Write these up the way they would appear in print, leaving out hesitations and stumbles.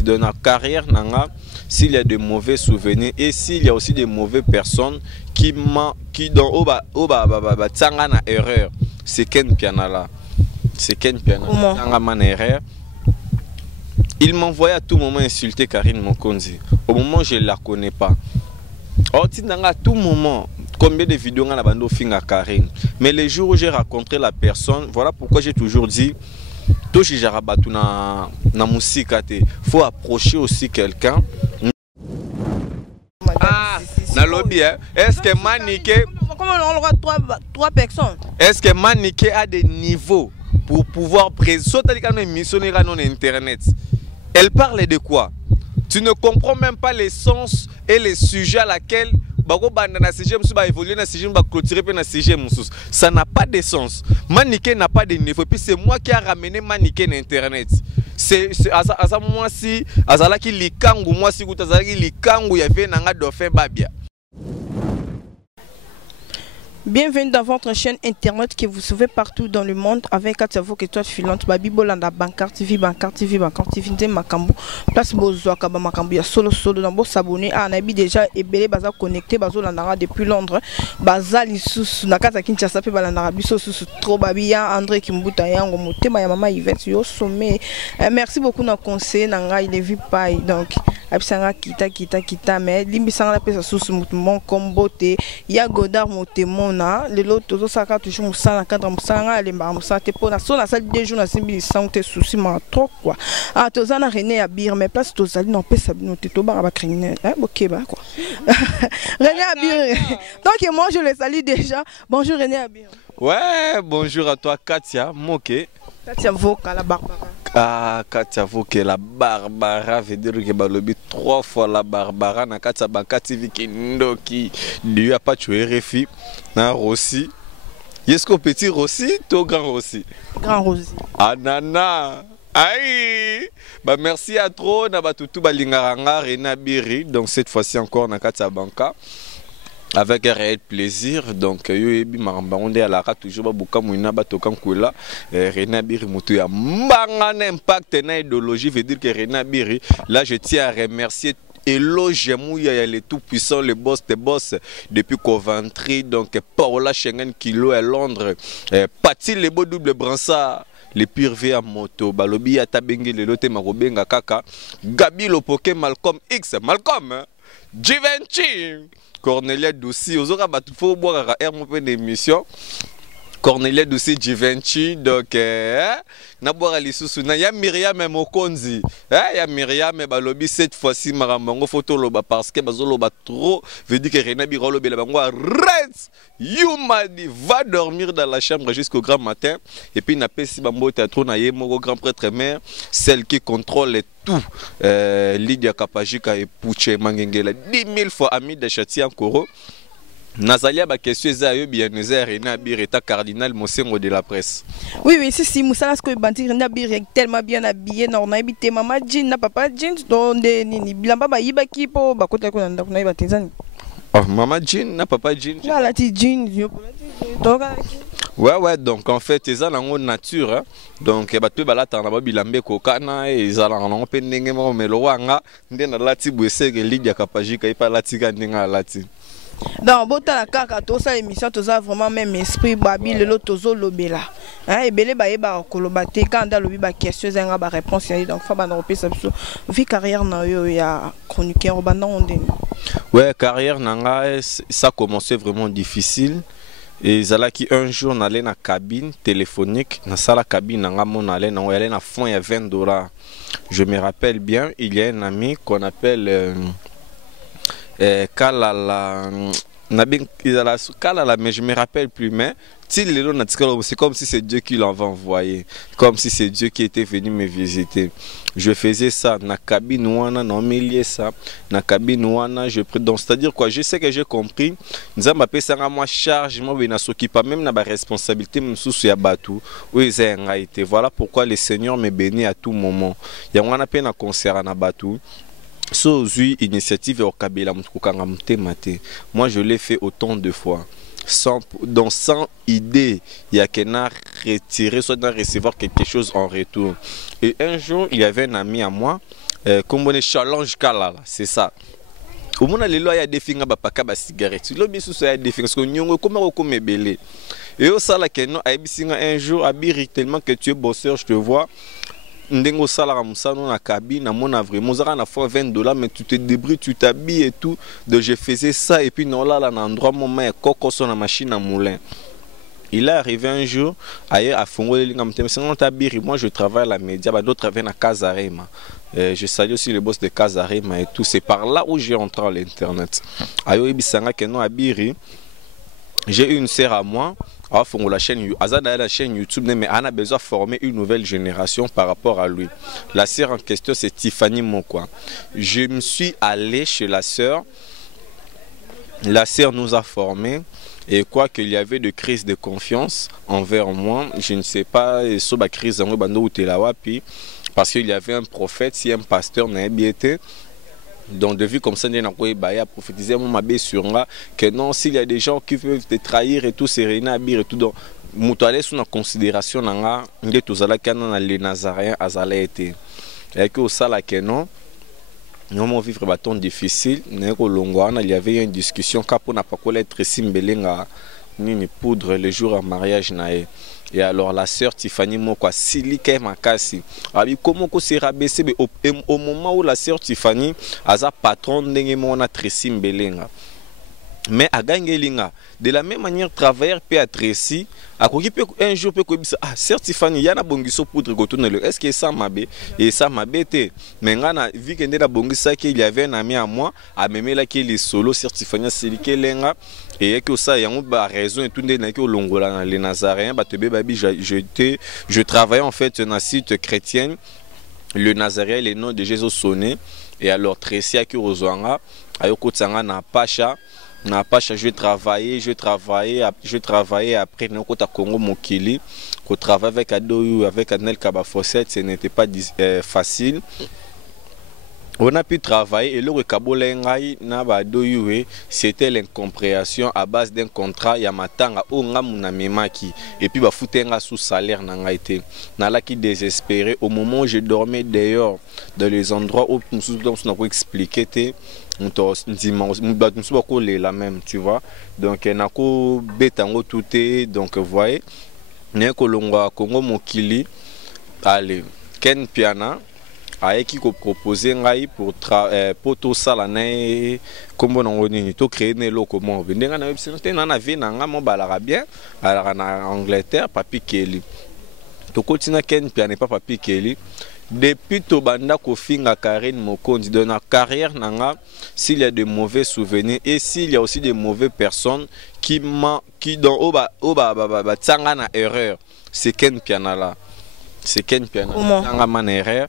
Mokondi. Dans la carrière, s'il y a de mauvais souvenirs et s'il y a aussi des mauvaises personnes qui dans na erreur, c'est Ken Pianala. C'est Ken Pianala. Erreur. Il m'envoyait à tout moment insulter Karine Mokonzi. Au moment où je ne la connais pas. À tout moment, combien de vidéos on a bando à Karine. Mais les jours où j'ai rencontré la personne, voilà pourquoi j'ai toujours dit, tout si j'arabatu na musique, il faut approcher aussi quelqu'un. Ah, na lobby, est-ce que Maniké, comment on aura trois personnes? Est-ce que Maniké a des niveaux pour pouvoir présenter une émission sur Internet? Elle parle de quoi? Tu ne comprends même pas les sens et les sujets à laquelle ça n'a pas de sens. Maniké n'a pas de niveau. Puis c'est moi qui a ramené Maniké sur Internet. C'est moi si azalaki likangu moi si kutazalaki likangu ya ve nanga dauphin babia. Bienvenue dans votre chaîne internet que vous suivez partout dans le monde avec Katiavo étoile filante Babi Bolanda Bankar TV de Makambo place Bozoaka Makambo ya solo dans vos s'abonner à Nabi déjà et belé baza connecté bazo landara depuis Londres baza lisusu nakata Kinshasa pe balandara biso susu trop babi ya André Kimbuta yango motema ya mama Yvette yo sommet. Merci beaucoup na conseil nanga il est vu pas donc abisanga kita mais limbisanga la pesa susu mutumon kombote ya Godard motemo les lots tous ça toujours musala cadre musala les musala te pour la salle des jours na simbi santé souci ma trop quoi ah tozana René Abir mais place tozali non pesa noté to ba criminel hein OK ba quoi René Abir donc moi je les salue déjà. Bonjour René Abir. Ouais, bonjour à toi Katia Moké. Katia Voka la Barbara. Ah, Katia Voka la Barbara veut dire que balobi 3 fois la Barbara na Katia Bankati viki ndoki lui a pas tué Refi na Rossi. Est-ce qu'on petit Rossi ou grand Rossi? Grand Rossi. Ah nana. Aïe. Bah merci à trop na batutu balingaranga René Biri donc cette fois-ci encore na Katia Banka. Avec un réel plaisir, donc yoyebi marambangonde à la toujours babuka mouina batokan kula René Biri mutu ya mbanga impact na idéologie veut dire que René Biri là je tiens à remercier Eloge Mouya le tout puissant le boss des boss depuis Coventry donc Paola Schengen Kilo à Londres Pati le beau double bransard les pires V à moto balobi atabenge le lote marobenga kaka Gabi Lopoke Malcolm X Malcolm Givenchy Cornelia Doussi, aux autres il faut boire à mon peu d'émission. Cornelia Doussi Givenchy, donc na boire à l'issue, na ya Myriam Mokonzi, ya Myriam balobi cette fois-ci marambango photo loba parce que bazo loba trop veut dire que René Biro loba la bango reste you m'a dit va dormir dans la chambre jusqu'au grand matin et puis na pesi bambo théâtre na ye moko grand prêtre mère celle qui contrôle tout Lydia Kapajika et Pouche Mangengela 10 000 fois ami de Châtillon Koro. Nazalia ba question zayo bien René Abir état cardinal Mosengo de la presse. Oui si Moussala ce que bandi René Abir est tellement bien habillé non habité maman jean na papa jean donc nini bilamba ba yibaki po ba kota ko na ba tezani. Oh maman jean na papa jean. La ti jean donc ouais donc en fait ils ont une nature hein? Donc bato balata na ba bilambe ko kana et ils ont pe ndenge mo melo wanga ndena lati bwese ke Lydia Kapajika ipa lati ka ndinga lati. Dans bota la kaka to ça émission to ça vraiment même esprit babi le tozo lobela hein et belé ba yeba koloba te quand dans lobi ba question zenga ba réponse donc fa ba na opesa biso vie carrière na yo ya chroniqueur banda onde. Ouais, carrière nanga ça a commencé vraiment difficile. Et zala qui un jour n'allait na cabine téléphonique na sala cabine nanga mon allait na fond il y a $20. Je me rappelle bien, il y a un ami qu'on appelle Kalala, mais je me rappelle plus. Mais c'est comme si c'est Dieu qui l'avait envoyé, comme si c'est Dieu qui était venu me visiter. Je faisais ça, na cabine ouana, non mais ça, na cabine ouana, je prie. Donc c'est-à-dire quoi, je sais que j'ai compris. Nous avons appelé ça moi charge, moi ben s'occupe même na ba responsabilité même sous ya batou. Oui, c'est un été. Voilà pourquoi le Seigneur me bénit à tout moment. Il y a on appelle na concert na batou. So, initiative au Kabila moi je l'ai fait autant de fois sans idée il y a qu'un retirer soit d'en recevoir quelque chose en retour. Et un jour il y avait un ami à moi comme on challenge kala, c'est ça. Au moins les lois y a des filles ba paka ba cigarette. Le bisu so y a des filles parce que nyongo comme belé. Et au sala keno a bisinga un jour abiri tellement que tu es bosseur, je te vois. Ndengo sala musano na cabine na mon vraiment ça na fois $20 mais tu te débrouilles, tu t'habilles et tout. Donc je faisais ça et puis non là un endroit moment coco sur la machine à moulin. Il est arrivé un jour à Fongolé moi je travaille à la média, d'autres travaillent à Casarema. Je salue aussi le boss de Casarema et tout. C'est par là où j'ai entré à l'internet. J'ai une sœur à moi. La chaîne YouTube, mais on a besoin de former une nouvelle génération par rapport à lui. La sœur en question, c'est Tiffany Mokwa. Je me suis allé chez la sœur. La sœur nous a formés. Et quoi qu'il y avait de crise de confiance envers moi, je ne sais pas, sur la crise parce qu'il y avait un prophète, si un pasteur n'a pas été. Donc de vue comme ça, il a prophétisé sur moi que non, s'il y a des gens qui veulent te trahir et tout, c'est rien à dire et tout. Donc, je suis en considération de tout ça, les Nazaréens été. Et que ça, que non. Nous avons vécu un temps difficile. Il y avait une discussion pour n'a pas être simbelenga ni poudre le jour en mariage nae. Et alors la sœur Tiffany Mokwa silika makasi. Abi comment ko s'est rabaissé au moment où la sœur Tiffany a sa patronne ndenge mona Tracy Mbelenga. Mais à Gangelinga, de la même manière, travailler peut être ici. Un jour, peut dire ah, certes, Tiffany, il y a un bongiso poudre gotonelo. Est-ce que ça m'a bé et ça m'a bêté. Mais on a vu qu'il y a un bongiso qu'il y avait un ami à moi, à même là qui est solo, certes, Tiffany, c'est qui lenga et que ça, il y a une raison et tout le monde longola les Nazaréens, je travaille en fait dans un site chrétien, le Nazaréen, les noms de Jésus sonné et alors Tracy à Kurozwanga, ayoko tsanga na Pacha. Na pas je travaillais après nous au Congo Mokili, qu'on travaille avec Adoyou, avec Anel Kabafosset, ce n'était pas facile. On a pu travailler et le Kabolengai na Adoyou, c'était l'incompréhension à base d'un contrat Yamatanga au Ngamuna Memaki et puis ba foutenga sous salaire n'a été. Nala qui désespéré au moment où je dormais dehors dans les endroits où nous avons expliqué la même, tu vois. Donc nako betango touté donc voyez neko longa Congo Mokili allez Ken Piana a qui proposé ngai pour tout ça là né comme on dit to créer né loko mo benga na website na vie na ngamo balara bien alors en Angleterre papi Kelly to continue Ken Piana pas papi Kelly. Depuis Tobanda Kofinga Karine Mokondi, dans la carrière, s'il y a de mauvais souvenirs et s'il y a aussi de mauvaises personnes qui dans Oba Tsangana erreur, c'est Ken Piana là. C'est Ken Piana. Tsangana erreur.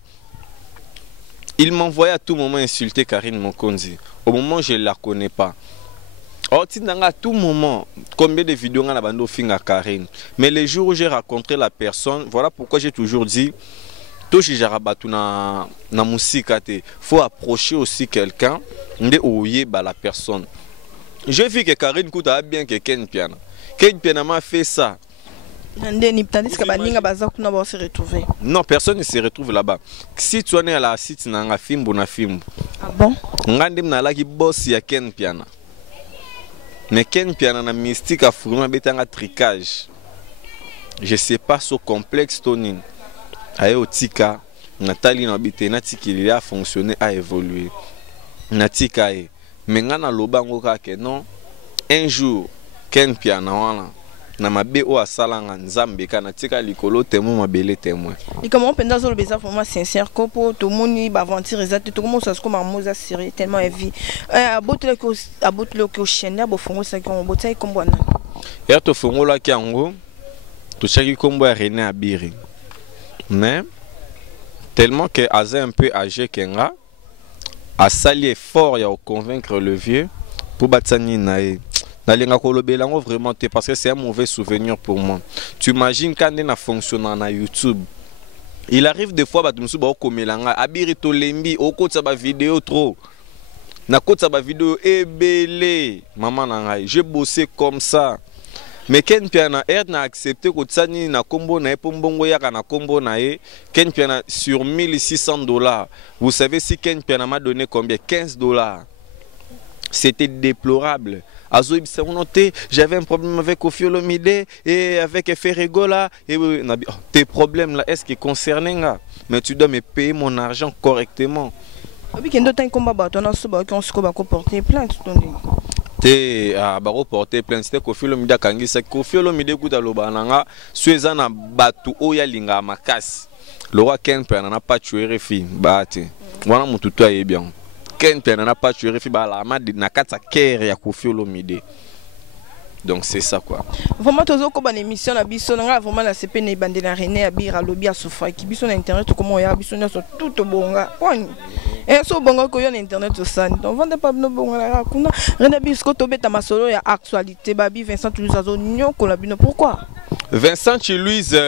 Il m'envoyait à tout moment insulter Karine Mokondi. Au moment où je ne la connais pas. Oh, à tout moment, combien de vidéos on a bando Finga Karine. Mais les jours où j'ai rencontré la personne, voilà pourquoi j'ai toujours dit. Il faut approcher aussi quelqu'un de la personne. J'ai vu que Karine Kouta bien que Ken Piana. Ken Piana m'a fait ça. Non, personne ne se retrouve là-bas. Si tu es à la site, tu as un film. Ah bon? Boss ya Ken Piana. Mais Ken Piana na mystique a fourni un tricage. Je ne sais pas ce complexe Tony. Ayo tika Nathalie Nobité Natiki il a fonctionné a évolué Natika e mengana lobango kake non un jour Ken Piana wana na mabe o asalanga nzambe kana tika likolo témoin mabele témoin et comment penda zo le beza vraiment sincère ko po to moni ba aventure exacte to comment ça se comme moza série tellement heavy abotle ko chaîne bo fongo ça ko botai kombo na ya to fongo la kiango to chaki kombo ya René Abiri. Mais tellement que Azé un peu âgé Kenga a sali fort à convaincre le vieux pour Batsani Nae. Nalenga Kolobelango vraiment parce que c'est un mauvais souvenir pour moi. Tu imagines quand on a fonctionné na YouTube. Il arrive des fois Batumsu ba komelanga Abiri to lembi okotsa ba vidéo trop. Na kotsa ba vidéo ebele maman nangai. J'ai bossé comme ça. mais ken piana na accepté ko tsani na kombo na epombongo yaka na kombo na e ken piana sur 1600 $. Vous savez si ken piana m'a donné combien? 15 $. C'était déplorable. J'avais un problème avec Koffi Olomide et avec Ferregola. Et tes problèmes là, est-ce qu'ils concernent? Mais tu dois me payer mon argent correctement. Porter plainte, c'était Koffi Olomide kangisa. Koffi Olomide kuta lobananga, suezana batu oya linga makasi. Le roi Ken Pena n'a pas tué Refi, bate. Voilà mon tuto est bien. Ken Pena n'a pas tué Refi, bah la made na kata kere ya Koffi Olomide. Donc c'est ça quoi. Vraiment tous autres comme émission na biso nga vraiment la CP ne bande na René abira lobby a souffrir qui biso na internet comment ya biso na so tout bonga. Et so bonga ko yo na internet to san. Donc vende pas no bonga la kuna René bisko to beta masolo ya actualité babi Vincent Louise azo nyoko la bino pourquoi? Vincent Louise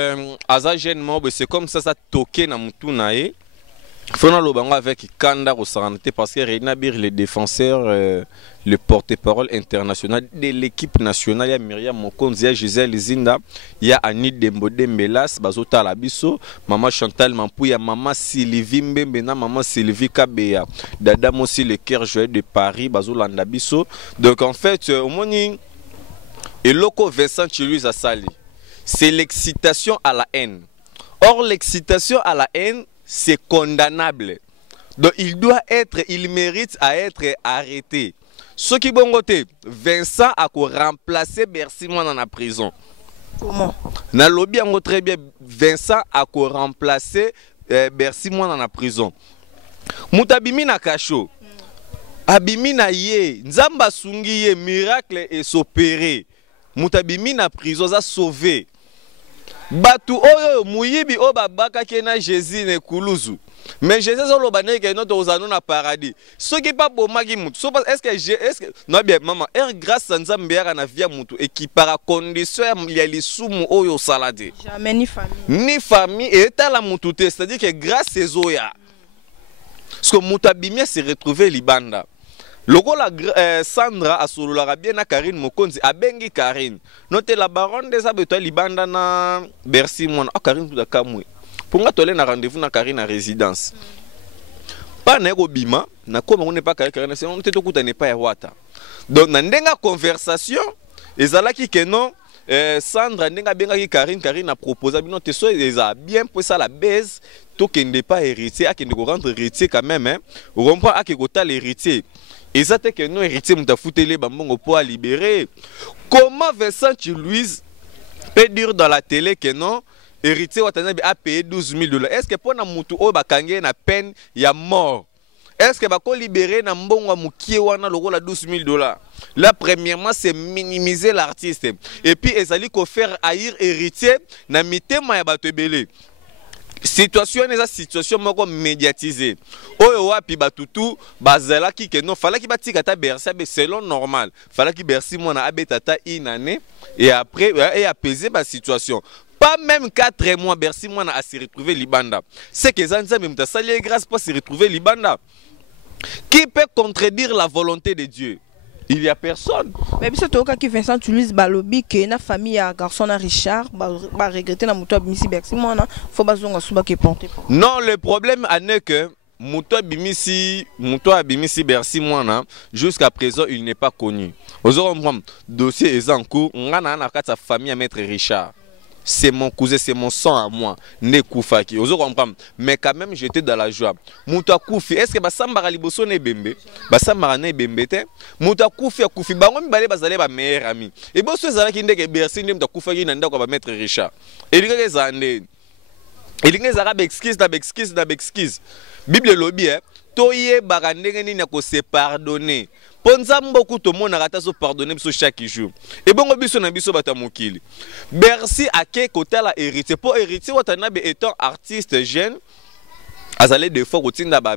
aza jeune mob c'est comme ça toqué na mutu na e. Fona lobango avec Kanda Rosaranté parce que Reina Bir le défenseur le porte-parole international de l'équipe nationale, il y a Myriam Mokonzi, il y a Gisèle Zinda, il y a Annie Dembode Melas, Bazota Labiso, Maman Chantal Mampou, il y a Maman Sylvie Mbembena, Maman Sylvie Kabea, Dadam aussi le cœur joyeux de Paris, Bazolanda Biso. Donc en fait, au moment et loco Vincent Louise a sali, c'est l'excitation à la haine. Or l'excitation à la haine, c'est condamnable. Donc il mérite à être arrêté. Ce qui bon côté, Vincent a remplacé Bercy moi dans la prison. Comment? Na lobby en très bien, Vincent a remplacé Bercy moi dans la prison. Mutabimi na kasho. Abimi na ye, Nzamba sungi ye, miracle est s'opérer. Mutabimi na prison a sauvé. Batu oyo muyibi oba baka kena Jésus ne kuluzu. Mais Jésus solo bané que notre ozano na paradis. Ce qui pas bon magi mutu. Est-ce que non bien maman, grâce à Nzambe ya na via mutu et qui para condition ya lisumu oyo salade. Jamais ni famille. Ni famille et état la mutu, c'est-à-dire que grâce à Zoya. Parce que mutabimia s'est retrouvé libanda. Logo la Sandra a solo la bien na Karine Mokonzi a bengi Karine. Note la baronne des abeto libanda na Bercy mon a Karine tout da kamwe. Pour nga tole na rendez-vous na Karine à résidence. Pas na bima na comme on n'est pas Karine c'est on te kuta n'est pas ya wata. Donc na ndenga conversation ezalaki que non Sandra ndenga benga ki Karine a proposé bino te so eza bien pour ça la baise to que n'est pas héritier a que ne rendre héritier quand même hein. On comprend a que kota l'héritier. Et ça, c'est que nous, héritiers, nous avons foutu les bambons pour libérer. Comment Vincent Louise peut dire dans la télé que non, héritier a payé 12 000 $? Est-ce que pour nous, nous avons une peine, il y a mort? Est-ce que nous avons libéré les bambons qui ont 12 000 $? Là, premièrement, c'est minimiser l'artiste. Et puis, il faut faire haïr héritier, na mité ma batebele. Situation est situation médiatisée. Oyo wapi batutu bazala ki que non fallait ki batika ta Bercy selon normal. Fallait ki Bercy mona abetata une année et après et apaiser la situation. Pas même 4 mois Bercy mona a se retrouver libanda. C'est que Zanza même ta sali grâce pour se retrouver libanda. Qui peut contredire la volonté de Dieu? Il n'y a personne. Mais si tu as Vincent Louise balobi que na famille à garçon à Richard va regretter na muto bimisi Bercy moi na faut bazonga suba ke ponte. Non, le problème est que muto bimisi Bercy moi na jusqu'à présent il n'est pas connu. Aujourd'hui dossier est en cours, on a na sa famille à maître Richard. C'est mon cousin, c'est mon sang à moi. Ne koufaki. Mais quand même, j'étais dans la joie. Mouta koufi. Est-ce que Basambara liboso ne bembe? Basambara ne bembe te? Mouta koufi a koufi. Bango mi balé bazalé ba meilleur ami. Et bon, ce zala qui ndeke Bercy ne mouta koufaki nanda ko ba mettre Richard. Et lui que zande. Et lui que zara bexcuse na bexcuse na bexcuse. Bible lobby toye barandenge ni na ko se pardonner. Ponza beaucoup to mona rata so pardonner biso chaque jour. Et bongo biso na biso bata mokili. Bercy a ke kota la héritier pour héritier watanabe étant artiste jeune. Azalé de fois routine ba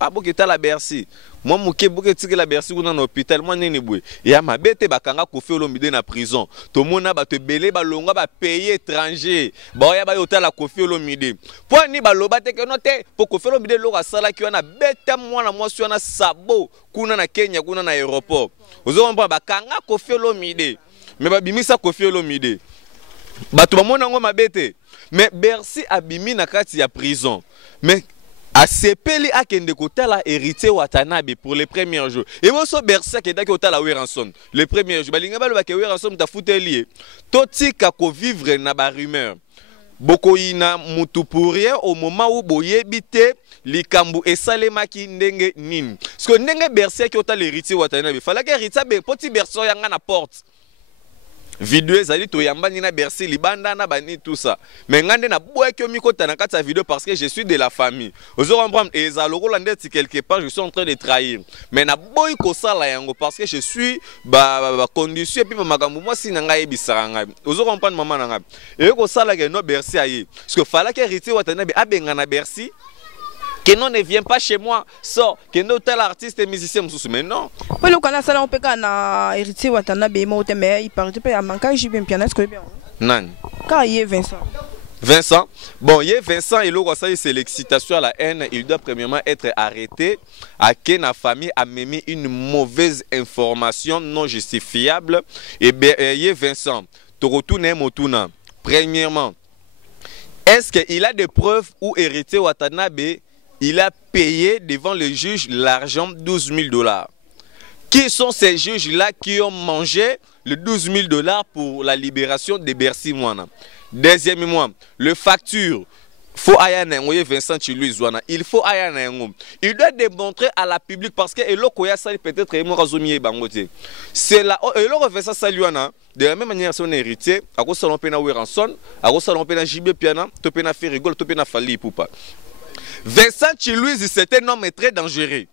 aboketa la Bercy. Moi moké boketi la Bercy kuna na hôpital moi nini boué. Ya mabete bakanga Koffi Olomide na prison. To mona ba te belé ba longa ba payer étranger. Ba ya ba yota la Koffi Olomide. Pour ni ba loba te que noté pour Koffi Olomide lo sala ki wana beta mwana mwasi wana sabo kuna na Kenya kuna na aéroport. Ozo mba bakanga Koffi Olomide. mais babimisa Koffi Olomide bato bamona ngo mabete mais Bercy abimi na kati ya prison mais asepeli akende kotala héritier Watanabe pour les premiers jours et moi so Bercy akendaki kotala Weranson les premiers jours balinga balo bake Weranson tafuteli totika ko vivre na ba rumeur bokoyina mutu pour rien au moment où boyebi te likambu esalemaki ndenge nini parce que ndenge Bercy ki otala héritier Watanabe fallait que héritier be poti Bercy yanga na porte vidéo ezali to yambani na Bercy libanda na bani tout ça mais ngande na boyaki omikota na kati ya vidéo parce que je suis de la famille ozo comprendre ezaloko la ndeti quelque part je suis en train de trahir mais na boy ko sala yango parce que je suis ba condition puis makambo moi si nanga yebisaka ngai ozo comprendre maman nanga et ko sala ke no Bercy aye parce que fallait que héritier Watanabe abenga na Bercy que non ne vient pas chez moi, sort, que non tel artiste et musicien, mais non. Oui, le canal, ça, on peut qu'on héritier Watanabe, mais il paraît que manqué, j'ai bien pianiste que bien. Non. Car il est Vincent. Vincent, bon, il est Vincent et l'autre, ça, c'est l'excitation à la haine. Il doit premièrement être arrêté à que la famille a mis une mauvaise information non justifiable. Et bien, il est Vincent. Tu retournes Motuna. Premièrement, est-ce qu'il a des preuves où héritier Watanabe il a payé devant le juge l'argent $12 000. Qui sont ces juges-là qui ont mangé le $12 000 pour la libération de Bercy Mouana? Deuxièmement, le facture. Vincent Chiluizouana. Il faut il doit démontrer à la public parce que peut-être c'est là Vincent Saluana de la même manière son héritier à cause de l'on Weranson à cause de l'on JB Piana topena fait rigole topena fali poupa. Vincent Chiluiz c'est un homme très dangereux.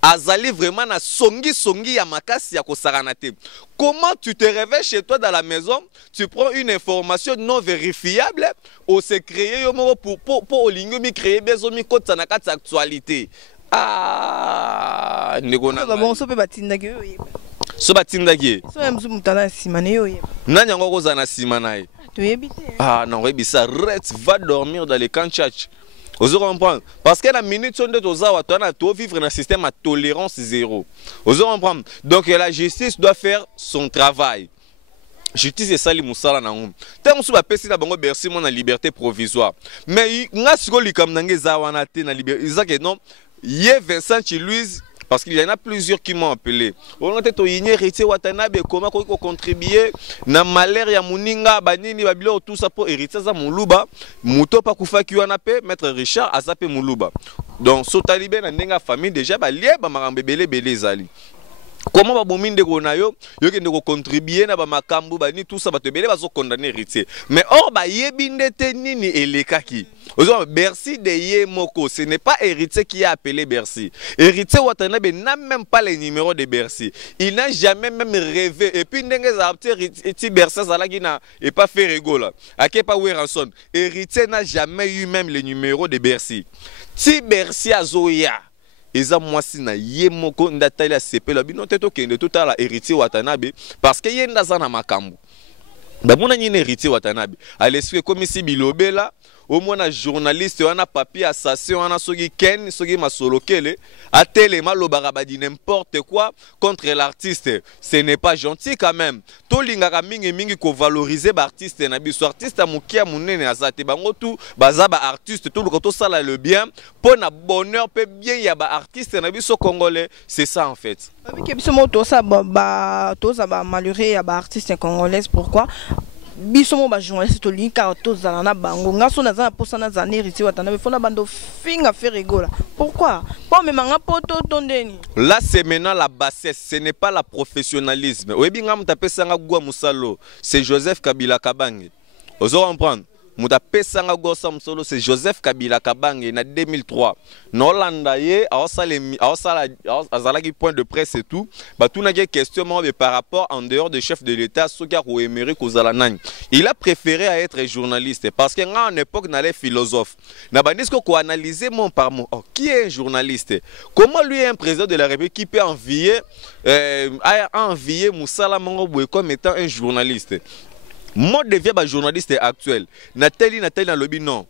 Azali vraiment na songi ya makasi ya kosaranate. Comment tu te réveilles chez toi dans la maison, tu prends une information non vérifiable, on s'est créé pour olingomi créer besomi côté na kati actualité. Ah, negona. Bon so pe batindaki. So batindaki. So mzu mutana simane yo. Nani yango kozana simanaye. Ah non, ça va dormir dans les camps tchatch. Vous comprenez? Parce que la minute on doit vivre dans un système à tolérance zéro. Vous comprenez? Donc la justice doit faire son travail. Justice est sali musala na ngum. Tant que pesi na bango Bercy mon liberté provisoire. Mais nga siko likam nange zawana te na liberté. Izake non, yé Vincent Chiluiz parce qu'il y en a plusieurs qui m'ont appelé. On a été héritier Watanabe comment contribuer na malheur ya muninga banini babilo tout ça pour hériter za muluba muto pa kufa ki wana pe maître Richard azape muluba. Donc so talibé na ndenga famille déjà ba lié ba makambe belé zali. Comment va bominde gonayo yo ke ndeko contribuer na ba makambu bani tout ça ba te belé ba so condamner héritier. Mais or ba yebinde te nini elekaki. Bercy de Yemoko, ce n'est pas héritier qui a appelé Bercy. Héritier Watanabe n'a même pas les numéros de Bercy. Il n'a jamais même rêvé. Et puis, héritier Bercy et pas fait rigoler. Akepa Weranson. Héritier n'a jamais eu même les numéros de Bercy. Si Bercy a Zoya, eza mwasi na Yemoko ndatali a CP la bino teto kende tout à la héritier Watanabe parce que yenda za na makambu. Babuna nyine héritier Watanabe. À l'esprit comme ici Bilobela au moins un journaliste on a papier assassin on a sogi ken sogi masolokele a télé malo barabadi n'importe quoi contre l'artiste. Ce n'est pas gentil quand même. To lingaka mingi ko valoriser ba artiste na biso artiste amukia munene azate bango tout bazaba artiste tout le to sala le bien pour na bonheur peut bien ya ba artiste na biso congolais, c'est ça en fait. Oui, biso mo to ça ba malheureux ya ba artiste congolaise pourquoi? Bisomo ba journaliste to linka to zalana bango ngaso na za posa na za héritier Watanabe fona bando finga faire rigola. Pourquoi? Pour me manga poto tondeni. Là c'est maintenant la bassesse, ce n'est pas la professionnalisme. Oyebi nga mutapesa nga gwa musalo, c'est Joseph Kabila Kabange. Ozo comprendre? Mutapesanga gosa msolo c'est Joseph Kabila Kabange na 2003 Nolanda ye azalaki point de presse et tout ba tout na question par rapport en dehors de chef de l'état soki ko éméré kozala nani. Il a préféré à être journaliste parce que en époque n'allait philosophe na bandisco ko analyser mot par mot. Oh, qui est un journaliste? Comment lui un président de la République qui peut envier Moussala Mongo comme étant un journaliste? Moi, je deviens un journaliste actuel. Nathalie dans lobby, non.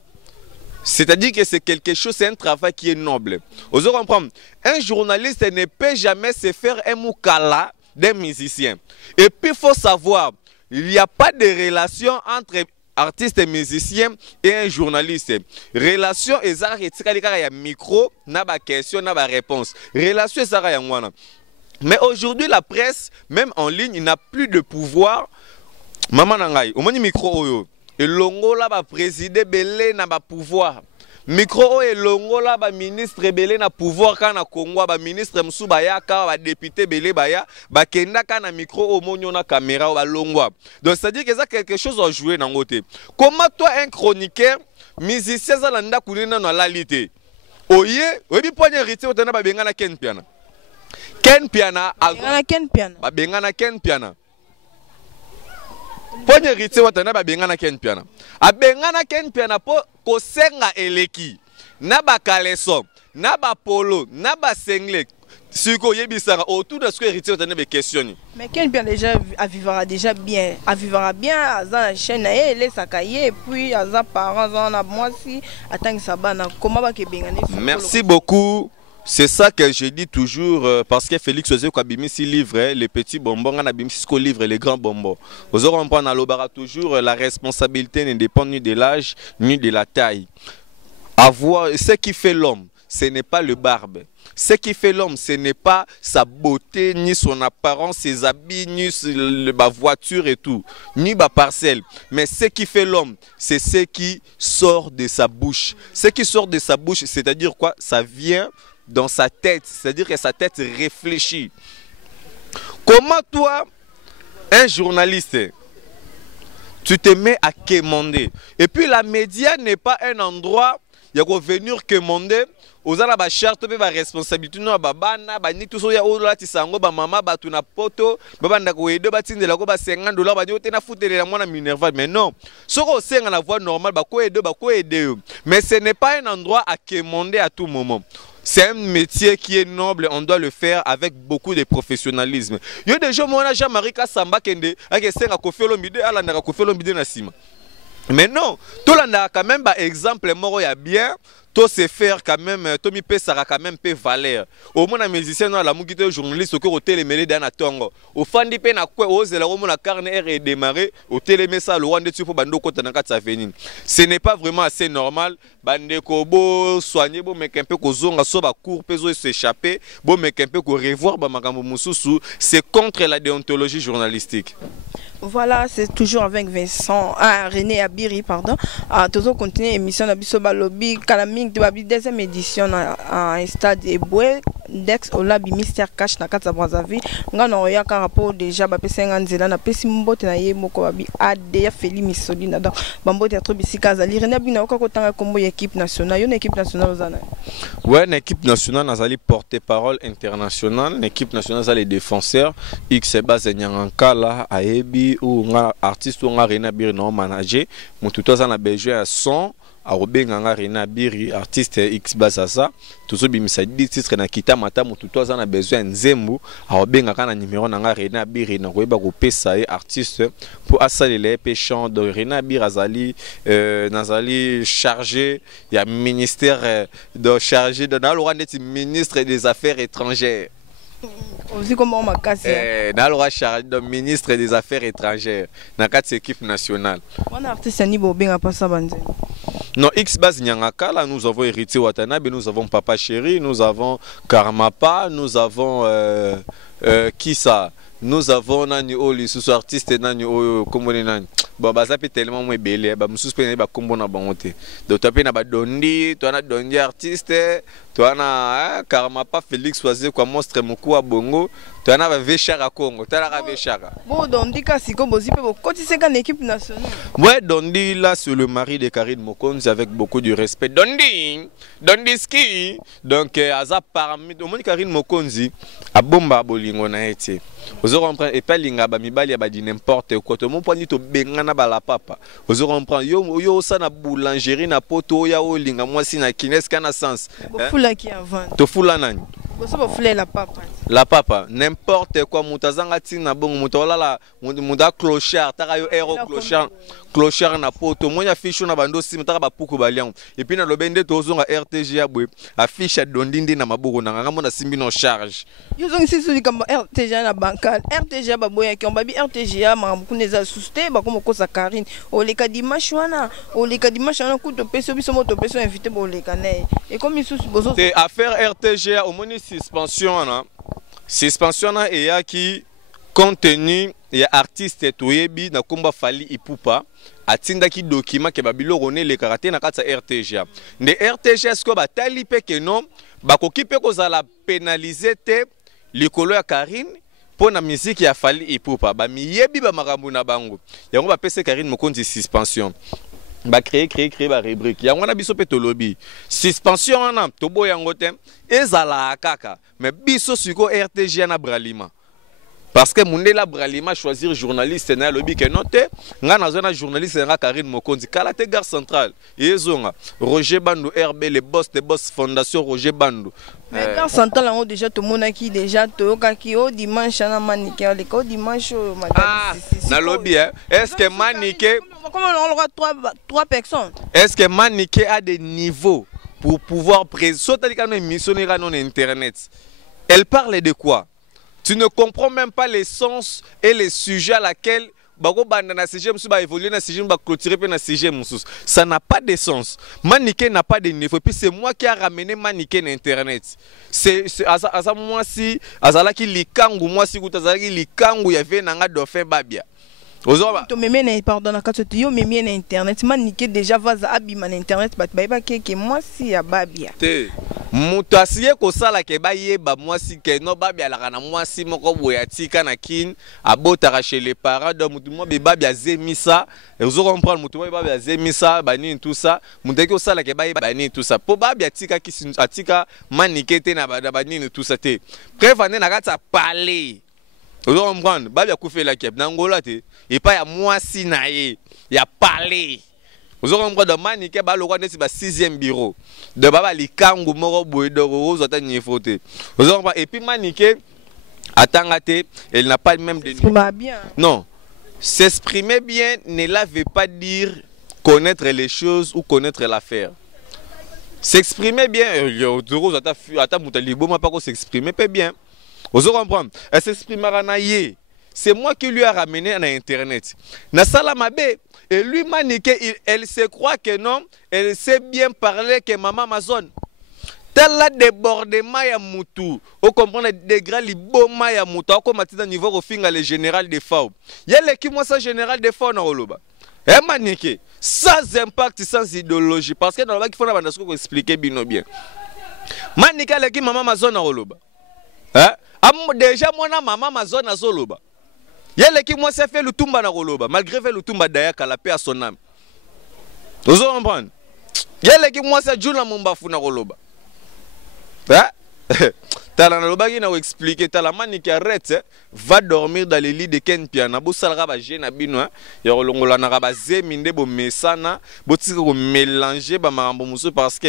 C'est-à-dire que c'est quelque chose, c'est un travail qui est noble. Vous comprenez? Un journaliste ne peut jamais se faire un moukala d'un musicien. Et puis, il faut savoir, il n'y a pas de relation entre artiste et musicien et un journaliste. Relation et ça il y a micro, na ba question, na ba réponse. Relation et ça y a ngwana. Mais aujourd'hui la presse, même en ligne, il n'a plus de pouvoir. Maman nangai, au moins micro oyo. Et longo là ba président belé na ba pouvoir. Micro et longo là ba ministre belé na pouvoir kana Congo ba ministre msu bayaka ba député belé baya ba kenda kana micro au monyo na caméra ba longo. Donc ça dit que ça quelque chose à jouer dans côté. Comment toi un chroniqueur musicien za landa kunena na lalité. Oye, obi pogne héritier otana ba benga na Ken Piana. Ken Piana a Ken Piana. Ba benga na Ken Piana. Pogne héritier watana ba benga na Ken Piana. A benga na Ken Piana po kosenga eleki. Na ba kaleso, na ba polo, na ba sengle. Siko yebisanga autour de ce que héritier watana be questionner. Mais Ken Piana déjà vivra déjà bien. Vivra bien à la chaîne et les sakaye puis à sa parents en a moi si attends ça bana comment va ke benga. Merci beaucoup. C'est ça que je dis toujours parce que Félix Ozé Kabimisi livre les petits bonbons, on a Bimisi livre les grands bonbons. Vous aurez un point dans l'obara toujours la responsabilité ne dépend ni de l'âge ni de la taille. Avoir ce qui fait l'homme, ce n'est pas le barbe. Ce qui fait l'homme, ce n'est pas sa beauté, ni son apparence, ses habits, ni sa voiture et tout, ni sa parcelle. Mais ce qui fait l'homme, c'est ce qui sort de sa bouche. Ce qui sort de sa bouche, c'est-à-dire quoi? Ça vient dans sa tête, c'est-à-dire que sa tête réfléchit. Comment toi, un journaliste, tu te mets à quémander? Et puis la média n'est pas un endroit, il y a venir quémander. Aux ala ba charte pe ba responsabilité no ba bana ba ni tuso ya ola tisango ba mama ba tuna poto ba banda ko edo ba tindela ko ba $50 ba nyote na futelela mwana Minerva. Mais non, soko senga la voie normale ba ko edo ba ko aider. Mais ce n'est pas un endroit à quémander à tout moment. C'est un métier qui est noble, on doit le faire avec beaucoup de professionnalisme. Yo déjà mona Jean-Marie Kasamba kende ake senga ko felo mide ala na ko felo mide na sima. Mais non, tout le monde a quand même par exemple moro ya bien. Tout se faire quand même, Tommy P. Sara quand même peut valeur. Au moins, les musiciens, la mugite journaliste, au télémélé d'un atongo. Au fandi pe na quoi, aux la romo la carne est démarré, au télémé ça, le rwanda tu faut bando kota na kat venir. Ce n'est pas vraiment assez normal. Bande kobo soigner, bon mec un peu kozonga, so ba cour peso s'échapper, bon mec un peu ko revoir ba makambo mususu. C'est contre la déontologie journalistique. Voilà, c'est toujours avec Vincent, René Abiri, pardon. Toujours continuer l'émission de Bisoba Lobby, Kalaming, de la deuxième édition à un stade Eboué, Dex, Olabi, Mister Cash, Nakata Brazzaville. On a un rapport déjà, Senganzela, na Pessimbo, Tenaye, Mokobabi, Adea, Feli, Missoli, Nada, Bambo, Théâtre Bissikazali, René Abiri, n'a aucun temps comme équipe nationale. Une équipe nationale aux années. Ouais, une équipe nationale, nous allons porter parole internationale. Une équipe nationale, nous allons défenseurs. X base Nyankala, Aebi, ou un artiste ou un René Abiri, non manager. Mon tout ça, on a besoin de son. Arobenganga René Biri artiste X Bazaza tuzo bimisa dit titre na kita mata mutu toza na besoin nzembo arobengaka na numéro na René Biri na koyeba ko pesa ye artiste pour asalela pe chant de René Biri azali nazali chargé ya ministère de chargé de na lorandeti ministre des affaires étrangères. Aussi comme on m'a cassé. Nalora chargé de ministre des affaires étrangères na quatre équipe nationale. On artiste ni bobenga pas ça banze. Non, X-Base Nyangakala, nous avons hérité Watanabe, nous avons Papa Chéri, nous avons Karmapa, nous avons qui ça? Nous avons Nani Oli, sous artiste Nani Oli, comme on est Nani. Bon, bah ça peut tellement moins belé, bah me suspendre bah comme on a bangoté. Donc tu as na ba Dondi, tu as Dondi artiste, tu as Karmapa Félix Oisé quoi monstre Moku à Bongo, tu as na Véchara Congo, tu as la Véchara. Bon, Dondi Kasiko Bozi peut quand tu sais qu'en équipe nationale. Ouais, Dondi là c'est le mari de Karine Mokonzi avec beaucoup de respect. Dondi ski. Donc aza parmi au monde Karine Mokonzi a bomba bolingo na été. Vous aurez compris et pas linga ba mibali ba di n'importe quoi. Tout mon point to bengana ba la papa. Vous aurez compris yo ça na boulangerie na poto ya o linga moi si na kines kana sens. Fula qui avant. To fula nani. Boso ba fleur la papa. La papa, n'importe quoi, moutazanga tina bon, moutala, mouda clochard, taka yo héros clochard, clochard na poto, moi affiche na bando sim, taka ba puku baliang. Et puis na lobende tozonga RTG abwe, affiche dondindi na maboko na ngamo na simbi no charge. Yo zong si suli kamba RTG na bancal, RTG ba boya ki on babi RTG ma kuneza susté ba komo kosa Karine. Oleka dimanche wana kuto peso biso moto peso invité bo oleka né. Et comme ici bozo. C'est affaire RTG au moni suspension na. Suspension na eya ki contenu ya artiste toyebi na komba fali ipupa atinda ki document ke babilo rone le karaté na kata RTG. Ne RTG esko ba tali pe ke non ba koki pe kozala pénaliser te likolo ya Karine pour na musique ya fali ipupa ba miyebi ba makambo na bango. Yango ba pese Karine mokonzi suspension. Ba créer ba rubrique yango na biso pe tolobi suspension na tobo yango te ezala kaka mais biso siko RTG na bralima parce que mundela bralima choisir journaliste na lobi ke note nga na zona journaliste nga Karine Mokonzi kala te gare centrale ezonga Roger Bandu RB les boss de boss fondation Roger Bandu mais gare centrale on déjà tout monde qui déjà toka ki au dimanche na manique le ko dimanche madame na lobi est-ce que manique comment on aura trois personnes. Est-ce que Maniké a des niveaux pour pouvoir présenter une émission sur Internet? Elle parle de quoi? Tu ne comprends même pas les sens et les sujets à laquelle ça n'a pas de sens. Maniké n'a pas de niveau. Et puis c'est moi qui a ramené Maniké sur Internet. C'est moi si azalaki likangu moi si kutazalaki likangu ya ve nanga dauphin babia. To meme pardon na katso yo meme na internet Maniké déjà vaza abima na internet bat ba ke moi si ya babia. Te mutu asiye kosala ke bayeba mwasi ke no babia la kana mwasi moko boya tika na kin abotaka chez les parents donc mutu mo be babia zemisa et vous comprendre mutu mo babia zemisa bani tout ça mutu ke osala ke bayeba bani tout ça po babia tika ki atika Maniké te na bani tout ça te prévane na kata parler. Vous comprenez? Babia koufé la kep nangola te et pas ya mwasi na ye ya parler. Vous comprenez? De Maniké ba lo kone si ba 6e bureau de baba likangu moko boye de rose ata nyefote. Vous comprenez? Et puis Maniké atangate elle n'a pas même de bien. Non. S'exprimer bien ne la veut pas dire connaître les choses ou connaître l'affaire. S'exprimer bien rose ata mutalibo ma pas ko s'exprimer pas bien. Vous comprenez? Elle s'exprimera na ye. C'est moi qui lui a ramené à Internet. Na salamabe et lui Maniké, elle se croit que non, elle sait bien parler que maman Amazon. Tel la débordement ya mutu. Vous comprenez degré liboma ya mutu. Comme à titre niveau au finga le général de FAO. Y'a l'équipe moi ça général de FAO na oloba. Eh Maniké, sans impact, sans idéologie parce que dans le bas qu'il faut na bandasco expliquer bien. Maniké l'équipe maman Amazon na oloba. Hein? Déjà moi na maman Amazon na zoloba. Yele qui moi s'est fait le tumba na roloba malgré fait le tumba d'ailleurs qu'à la paix à son âme. Vous comprenez? Yele qui moi s'est joue na mumbafu na roloba. Hein? Tala na loba qui na expliquer tala Maniké arrête va dormir dans le lit de Ken Piana bo salga ba jeune bino ya rolongola na ba zeminde bo mesana bo tika ko mélanger ba marambo muso parce que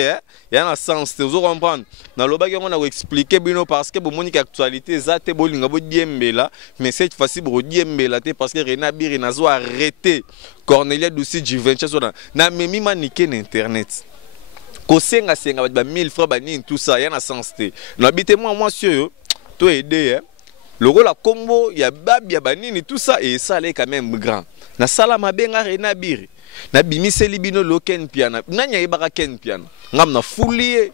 ya na sens vous comprendre na loba qui on a expliquer bino parce que bo monique actualité za te bo linga bo diembela mais cette fois-ci bo diembela te parce que Rena Biri na zo arrêter Cornelia Douci du 27 na memi Maniké na internet. Kosenga senga ba 1000 francs bani tout ça ya na sens te. Na bité moi sur to aider le rôle à combo ya babia banini tout ça et ça allait quand même grand. Na sala mabenga Rena Biri. Na bimiseli bino loken piana. Nanya yebaka ken piana. Ngam na foulier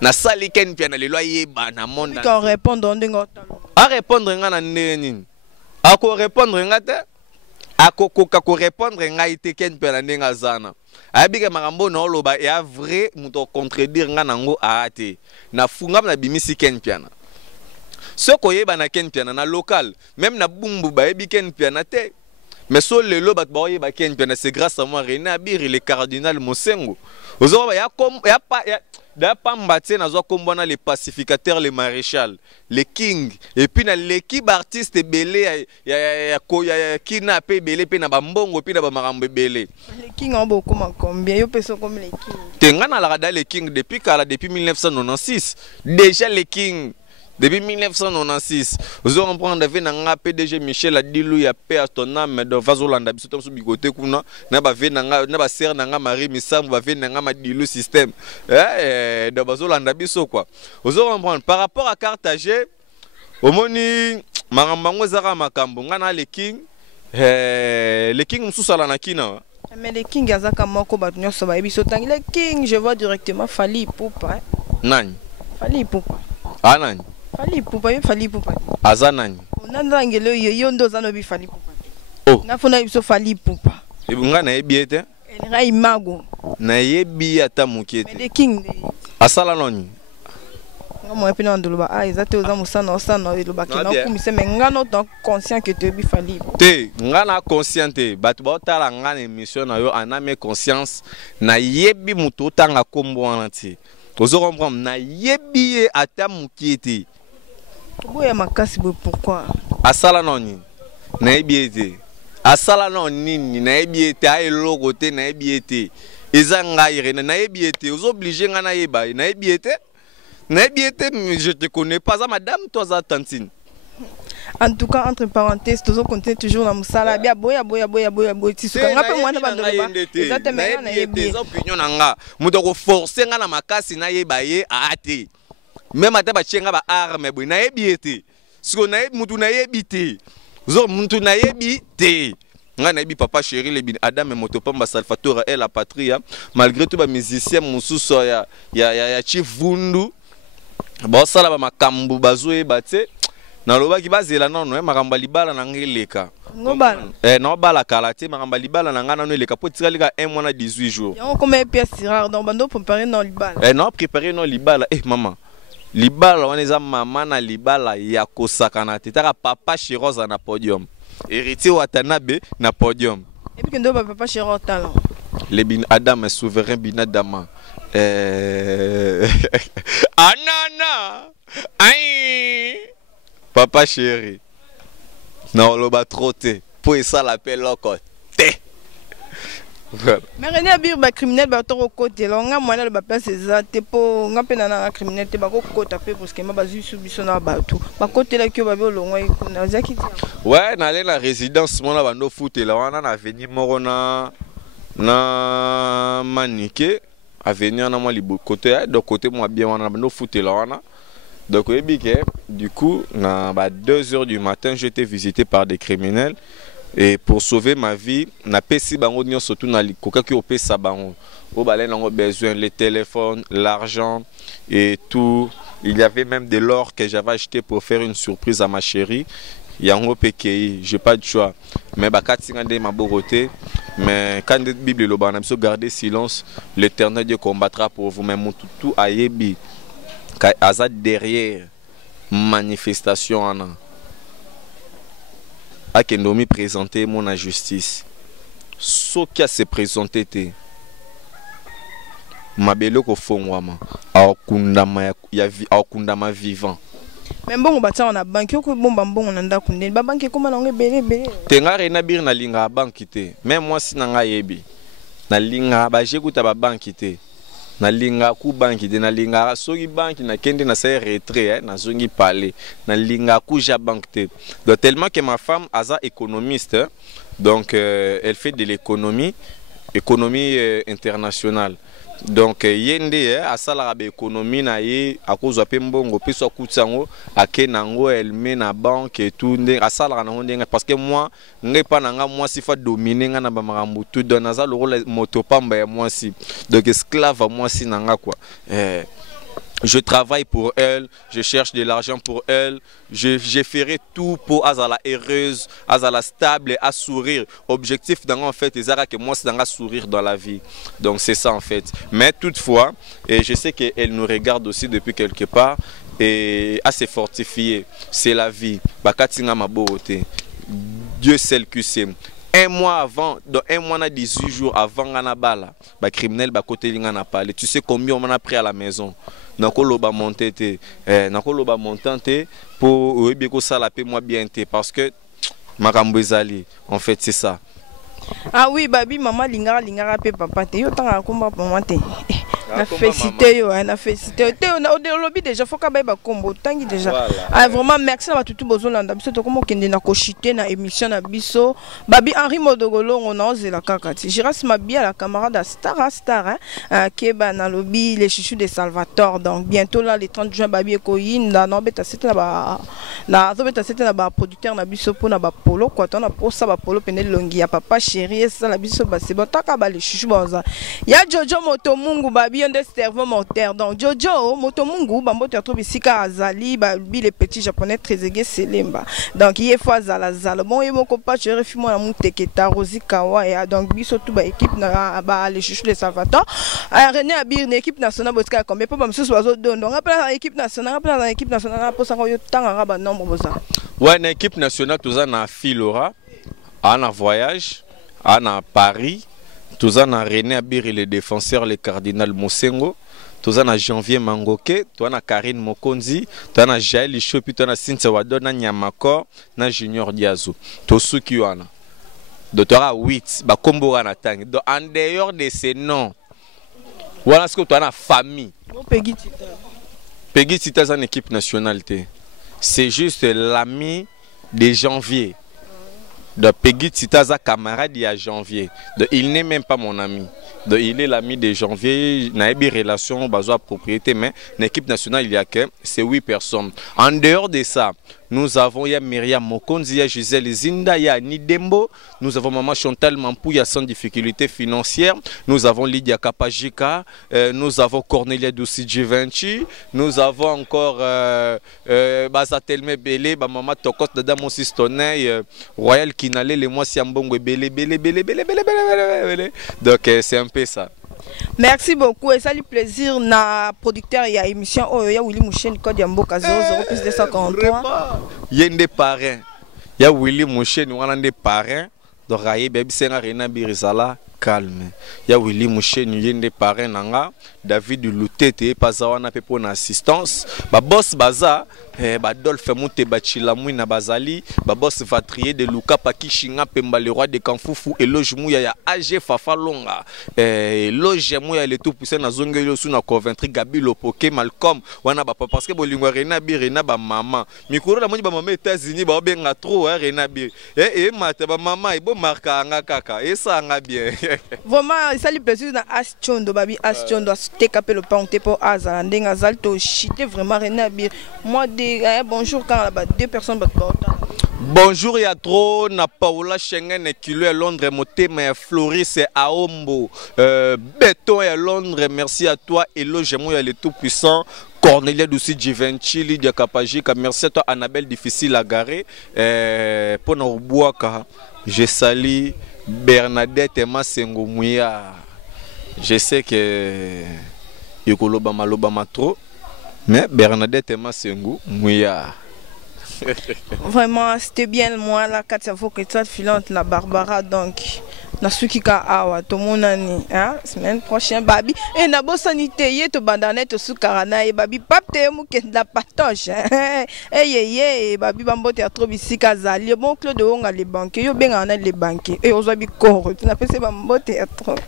na sali ken piana le loyer ba na monde. Quand répondre ndingo talo. A répondre nga na nini. A ko répondre nga te. A ko répondre nga ite ken piana ndenga zana. Abika makambo na oloba ya vrai muto contredire nga nango aate na funga na bimisi ken piana soko yeba na ken piana na local même na bumbu ba yebi ken piana te mais so lelo bat ba yeba ken piana c'est grâce à moi Rena Biri le cardinal Mosengo ozo ya comme ya pa da pambatse na zo kombona les pacificateurs les maréchal les king et puis na l'équipe artiste belé ya kina pe belé pe na bambongo pe na ba makambo belé les king ont beaucoup combien yo peso comme les king tenga na la les king depuis 1996 déjà les king Depuis 1996, vous allez comprendre que PDG Michel Adilou ya paix à ton âme de Vazolanda biso so bigote kuna na ba ve na ba ser na Marie Misam va ve na Madilu système de Vazolanda biso quoi. Vous allez comprendre par rapport à Carthage omoni marambango zaka makambo ngana le king mususala na kina. Mais le king azaka moko ba tunyo so ba biso tangi le king je vois directement Fally Ipupa. Nani? Fally Ipupa. Ah nani? Fally Ipupa, Fally Ipupa. Azanani. Nanda ngelo yo ndo zano bi Fally Ipupa. Oh. Na fona biso Fally Ipupa. Ebunga na ebiete? Nga imago. Na yebi ata mukete. Mais le king asala noni. Nga mo epina nduluba ah ezate oza musana osana eloba kina kumise mais nga no tant conscient que te bi Fally. Te nga na conscient te batu ba tala nga na émission na yo aname conscience na yebi mutu tanga kombo wana ti. Tozo comprendre na yebi ata mukete. Boya makasi bo pourquoi? Asala noni. Na yebi asala noni na yebi ay logo te na yebi ezanga irene na yebi aux obligé nga na yeba na yebi mais je te connais pas à madame toi à tantine. En tout cas entre parenthèses toujours continuer toujours na musala bia boya tisuka nga pe mwana bandoloba exactement na yebi opinion nga muto ko forcer nga na makasi na yeba ye ate même ata ba chenga ba arme bo na yebi siko na yebi mutu na yebi te zo mutu na yebi te nga na yebi papa chéri le bin Adam et Motopamba Salvatore et la patrie malgré tout ba musicien mususo ya chivundu ba sala ba makambu bazwe bate na loba ki bazela nono makamba libala na ngeleka ngobala no bala kala te makamba libala na ngana no eleka po tira lika 1 mois na 18 jours yango comme pièce rare donc bando préparer non libala non préparer non libala maman libala wana eza mama na libala ya kosakana te taka papa Chiroza na podium héritier Watanabe na podium et puis que ndo papa Chiroza talent le bin Adam est souverain bin Adama anana aïe papa chéri non le batroté pour ça l'appel loco té mais René Abir ba criminel ba to côté là nga mwana ba place ezate po nga pena na criminel te ba ko kota pe parce que ma bazu subiso na ba tout ba côté là que ba be longwa ikuna zaki ouais na la résidence mona bando foot là wana na avenue morona na Maniké avenue na moi libo côté de côté moi bien wana bando foot là wana. Donc, du coup, à 2h du matin, j'étais visité par des criminels. Et pour sauver ma vie, na pesi bango nyo surtout na likoka ki opesa bango. O balen nango besoin les téléphones, l'argent et tout. Il y avait même de l'or que j'avais acheté pour faire une surprise à ma chérie. Yango pekei, j'ai pas de choix. Mais bakati ngande ma boroté. Mais quand la Bible le banam so garder silence, l'Éternel Dieu combattra pour vous. Mais mon tout ayebi. Azad derrière manifestation ana akendomi présenter mon justice ce qui a se présenté te mabelo ko fongwama akundama vivant mais bon bata on a banque ko bomba mbongo na ndako ndeni ba banque ko malonge bele tenga rena bir na linga banque te même moi si nanga yebi na linga ba jekuta ba banque te na linga ku banki de na linga soki banki na kende na sa retrait na zongi parler na linga ku ja banque te donc tellement que ma femme aza économiste donc elle fait de l'économie internationale donc yende asala ba économie na ye akozwa pe mbongo pe so kutsango akenango elle met na banque et tout nde asala na ndenge parce que moi ngai pa nanga moi si fa dominer nga na ba makambo tout donc naza le rôle Motopamba ya moi si donc esclave à moi si nanga quoi je travaille pour elle, je cherche de l'argent pour elle, je ferai tout pour Azala heureuse, Azala stable et à sourire. Objectif en fait, c'est que moi c'est d'en sourire dans la vie. Donc c'est ça en fait. Mais toutefois, et je sais qu'elle nous regarde aussi depuis quelque part et à se fortifier. C'est la vie. Bakatinga ma beauté. Dieu seul qui sait. Un mois avant, dans un mois na 18 jours avant Ganabala, bah criminel bah côté lingana parlé. Tu sais combien on a pris à la maison? Nakoloba monté nakoloba montante pour ebeko sala pe moi bien té parce que makambo ezali en fait c'est ça. Ah oui babi maman lingara pe papa te yo tanga komba maman te Na félicité yo, na félicité. On a au lobby déjà faut ka ba kombo tangi déjà. Ah vraiment merci na tout besoin landa biso to komo kende na kochiter na émission na biso. Babi Henri Modogolo on a osé la kakati. Jiras Mabia la camarade Star qui ba na lobby les chouchous de Salvatore. Donc bientôt là les 30 juin babi ekoyin na beta c'était na beta c'était na ba producteur na biso pour na ba polo quoi on a pour ça ba polo pene longi ya papa chéri ça la biso ba c'est bon taka ba les chouchous baza. Ya Jojo Motomungu babi on des cerveau mortel. Donc Jojo Motomungu bambo te trouve ici ka azali babi les petits japonais très aigués selemba. Donc il est fois zala bon et mon compa chéri fimo na muteketa Rosi Kawa et donc biso tout ba équipe na ba les chouchous de Salvatore. René Abir une équipe nationale boska combien pas monsieur soiseau donc rappelle l'équipe nationale pour ça yo tanga ba nombre boza. Ouais, une équipe nationale tout ça na Filora, en voyage, en Paris, tout ça na René Abir le défenseur le cardinal Mosengo, tout ça na Janvier Mangoke, tout na Karine Mokonzi, tout na Jaël Chopi, tout na Cynthia Wado na Nyamakor, na Junior Diazo. Tout ceux qui wana. Docteur 8 ba kombo na tangi. Donc en dehors de ces noms, voilà ce que tu as la famille. Peggy Tita est une équipe nationalité. C'est juste l'ami de Janvier. Donc Peggy Tita est camarade il y a Janvier. Donc il n'est même pas mon ami. Donc il est l'ami de Janvier. Il y a une relation de propriété, mais l'équipe nationale il y a que c'est 8 personnes. En dehors de ça, nous avons Myriam Mokonzi, Gisèle Zinda, Nidembo. Nous avons Maman Chantal Mampouya sans difficulté financière. Nous avons Lydia Kapajika. Nous avons Cornelia Dussi Givenchy. Nous avons encore Bazatelme Belé, Maman Tokos Dada Monsistone, Royal Kinale, les mois Siambongo Belé. Donc c'est un peu ça. Merci beaucoup et ça lui plaisir na producteur et à émission oh ya Willy Mouchen code ya Mboka 00 plus 243 yende parrain ya Willy Mouchen wana des parrains donc raye baby senga Rena Birizala calme ya Willy Mouchen yende parrain nanga David Lutete paza wana pe pour assistance ba boss baza ba Dolphe Mute bachila na bazali ba boss Vatrier de Luka Pakishinga Pemba le roi de Kanfufu eloge muya ya AG Fafa Longa eloge muya le tout puissant na zongelo sous na Coventry Gabi Lopoke Malcolm wana ba parce que bolingwa Rena Birena ba maman mikoro na moni ba maman États-Unis ba benga trop Rena Bir mata ba maman e bo marka nga kaka et ça nga bien vraiment ça lui plaisir na Aschondo babi Aschondo te capé le ponte pour Azala ndenga zalto chité vraiment Rena Bir moi bonjour quand là-bas deux personnes bonjour ya trop na Paola Schengen et kilo à Londres motema ya Floris et Aombo béton à Londres merci à toi Eloge moi le tout puissant Cornelia Dussi Givenchy Lydia Kapajika merci à toi Annabelle difficile à garer pour nous boaka je salue Bernadette Masengo Mouya je sais que yokoloba maloba matro mais Bernadette Masengo Mouya vraiment c'était bien moi la Katia Foketa filante la Barbara donc na sukika awa to monani hein semaine prochaine babi et na bosanité yeto bandane to sukarana e babi papte mu ke la patoche eh babi bambote ya trop bisika zali bon Claude onga les banquiers yo benga na les banquiers et ozwa bikoro tu na pese bambote ya trop